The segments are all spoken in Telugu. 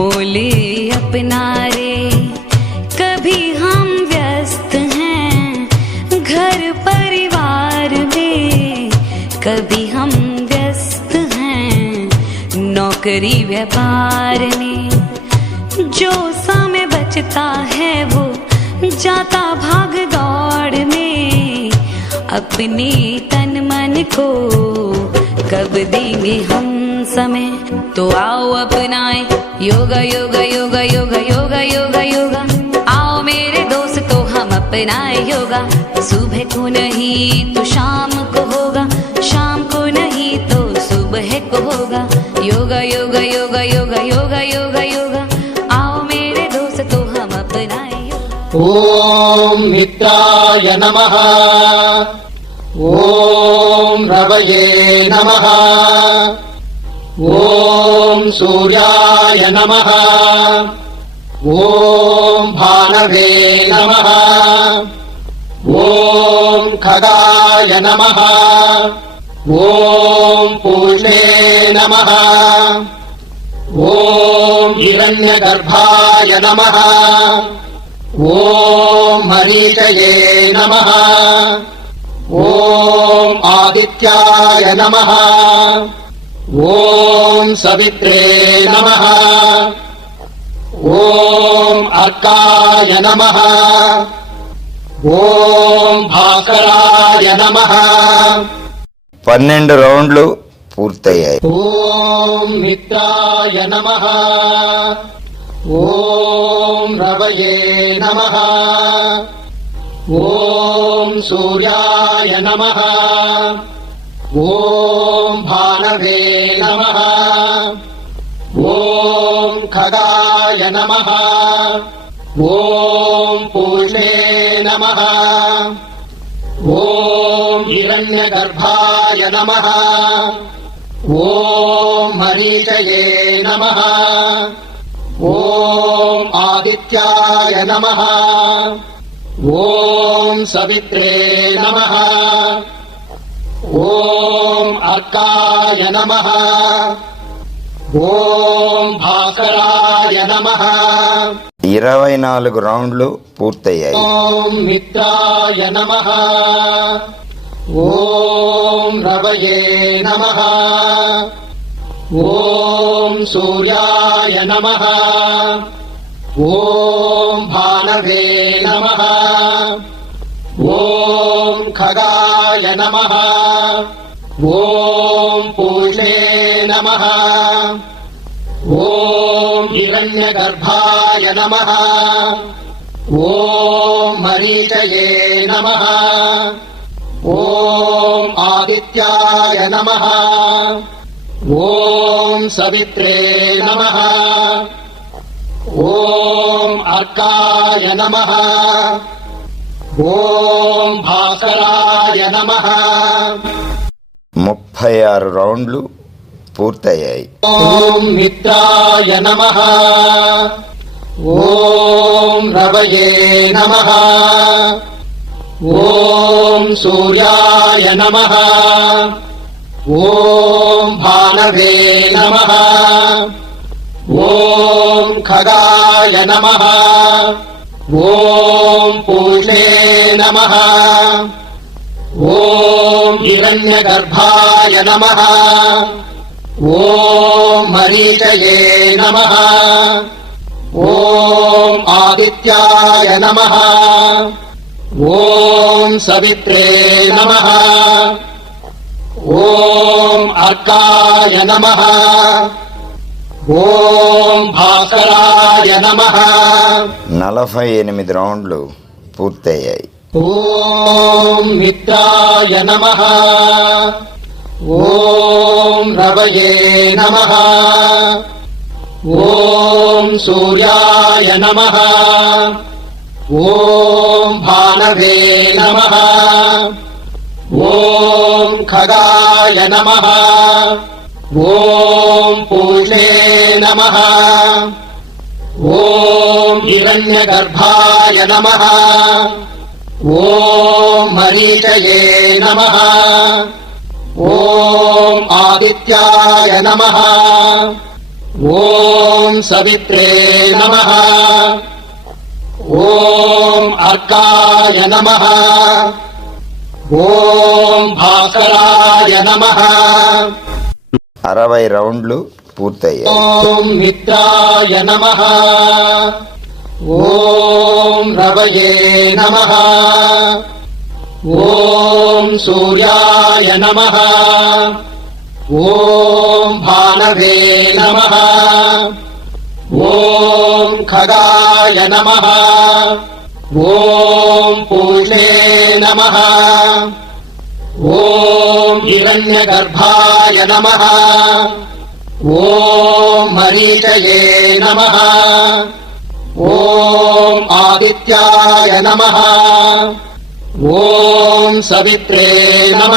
बोले अपना रे। कभी हम व्यस्त हैं घर परिवार में। कभी हम व्यस्त हैं नौकरी व्यापार में। जो समय बचता है वो जाता भाग दौड़ में। अपनी तन मन को कब देंगे हम समय तो आओ अपनाए योगा योगा योगा योगा योगा योगा योगा आओ मेरे दोस्तों हम अपनाए योगा सुबह को नहीं तो शाम को होगा शाम को नहीं तो सुबह को होगा योगा योगा योगा योगा योगा योगा योगा आओ मेरे दोस्तों हम अपनाए योगा ॐ मित्राय नमः ॐ रवये नमः ॐ सूर्याय नमः ॐ भानवे नमः ॐ खगाय नमः ॐ पूषे नमः ॐ हिरण्यगर्भाय नमः ॐ मरीचये नमः ॐ आदित्याय नमः ॐ सवित्रे नमः ॐ अर्काय नमः ॐ भास्कराय नमः పన్నెండు రౌండ్లు పూర్తయ్యాయి ॐ मित्राय नमः ॐ रवये नमः ॐ सूर्याय नमः ॐ भानवे नमः। ॐ खगाय नमः। ॐ पूषे नमः। ॐ हिरण्यगर्भाय नमः। ॐ मरीचये नमः। ॐ आदित्याय नमः। ॐ सवित्रे नमः ఓం అర్కాయ నమ. ఓం భాస్కరాయ నమ. ఇరవై నాలుగు రౌండ్లు పూర్తయ్యాయి. ఓం మిత్రాయ నమ. ఓం రవయే నమ. ఓం సూర్యాయ నమ. ఓం భానవే నమ. ఓం ఖగా नमः। ॐ पूषे नमः। ॐ हिरण्यगर्भाय नमः। ॐ मरीचये नमः। ॐ आदित्याय नमः। ॐ सवित्रे नमः। ॐ अर्काय नमः ముప్పై ఆరు రౌండ్లు పూర్తయ్యాయి. ఓం మిత్రాయ నమ. ఓం రవయే నమ. ఓం సూర్యాయ నమ. ఓం భానవే నమ. ఓం ఖగాయ నమ. ఓం పూష్ణే నమ. ఓం హిరణ్యగర్భాయ నమ. ఓం మరీచయే నమ. ఓం ఆదిత్యాయ నమ. ఓం సవిత్రే నమ. ఓం అర్కాయ నమ. నలభై ఎనిమిది రౌండ్లు పూర్తయ్యాయి. సూర్యాయ నమ. ఓం భానవే నమ. ఖగాయ నమ. ఓం పూష్ణే నమ. ఓం హిరణ్యగర్భాయ నమ. ఓం మరీచయే నమ. ఓం ఆదిత్యాయ నమ. ఓం సవిత్రే నమ. ఓం అర్కాయ నమ. ఓం భాస్కరాయ నమ. అరవై రౌండ్లు పూర్తయ్యాయి. ఓం మిత్రాయ నమః. ఓం రవయే నమః. ఓం సూర్యాయ నమః. ఓం భానవే నమః. ఓం ఖగాయ నమః. ఓం పూషే నమః. ఓం హిరణ్యగర్భాయ నమః. ఓం మరీచయే నమ. ఓం ఆదిత్యాయ నమ. ఓం సవిత్రే నమ.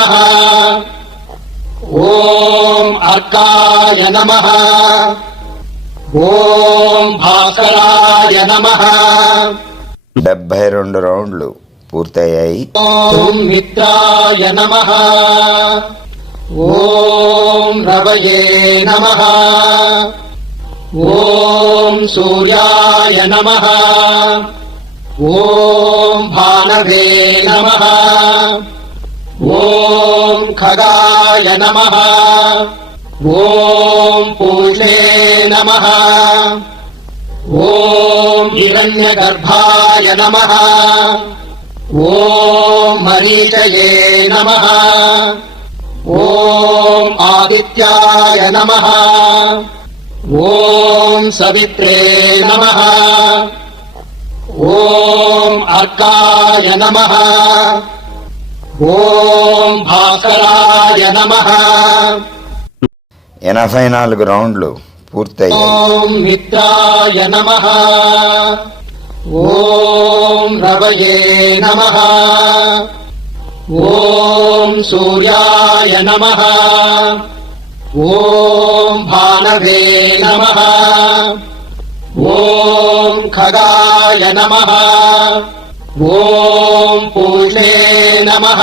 ఓం అర్కాయ నమ. ఓం భాస్కరాయ నమ. డెబ్బై రెండు రౌండ్లు. పూర్తయ్యాయి. ఓం మిత్రాయ నమః. ఓం రవయే నమః. ఓం సూర్యాయ నమ. ఓం భానవే నమ. ఓం ఖగాయ నమ. ఓం పూషే నమ. ఓం హిరణ్యగర్భాయ నమ. మరీచయే నమః. ఓం ఆదిత్యాయ నమః. ఓం సవిత్రే నమః. ఓం అర్కాయ నమః. ఓం భాస్కరాయ నమః. ఎనభై నాలుగు రౌండ్లు పూర్తయ్యాయి. ఓం మిత్రాయ నమః. ॐ रवये नमः। ॐ सूर्याय नमः। ॐ भानवे नमः। ॐ खगाय नमः। ॐ पूषे नमः।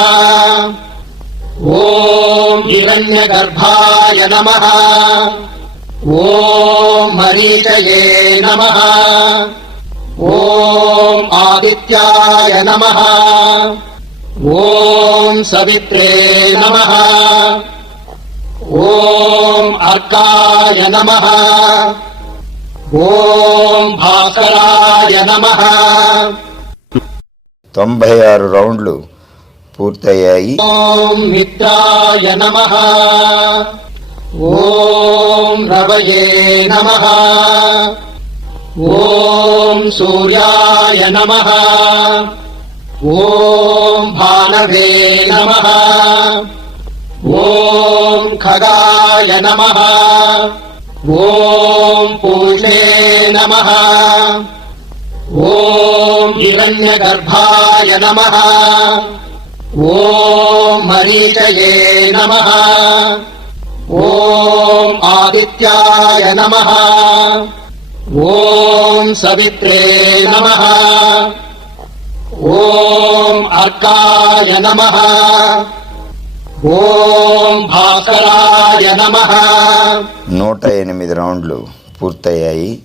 ॐ हिरण्यगर्भाय नमः। ॐ मरीचये नमः। ఓం ఆదిత్యాయ నమః. ఓం సవిత్రే నమః. ఓం అర్కాయ నమః. ఓం భాస్కరాయ నమః. తొంభై ఆరు రౌండ్లు పూర్తయ్యాయి. ఓం మిత్రాయ నమః. ఓం రవయే నమః. ॐ सूर्याय नमः। ॐ भानवे नमः। ॐ खगाय नमः। ॐ पूषे नमः। ॐ हिरण्यगर्भाय नमः। ॐ मरीचये नमः। ॐ आदित्याय नमः। ఓం సవిత్రే నమః. ఓం అర్కాయ నమః. ఓం భాస్కరాయ నమః. నూట ఎనిమిది రౌండ్లు పూర్తయ్యాయి.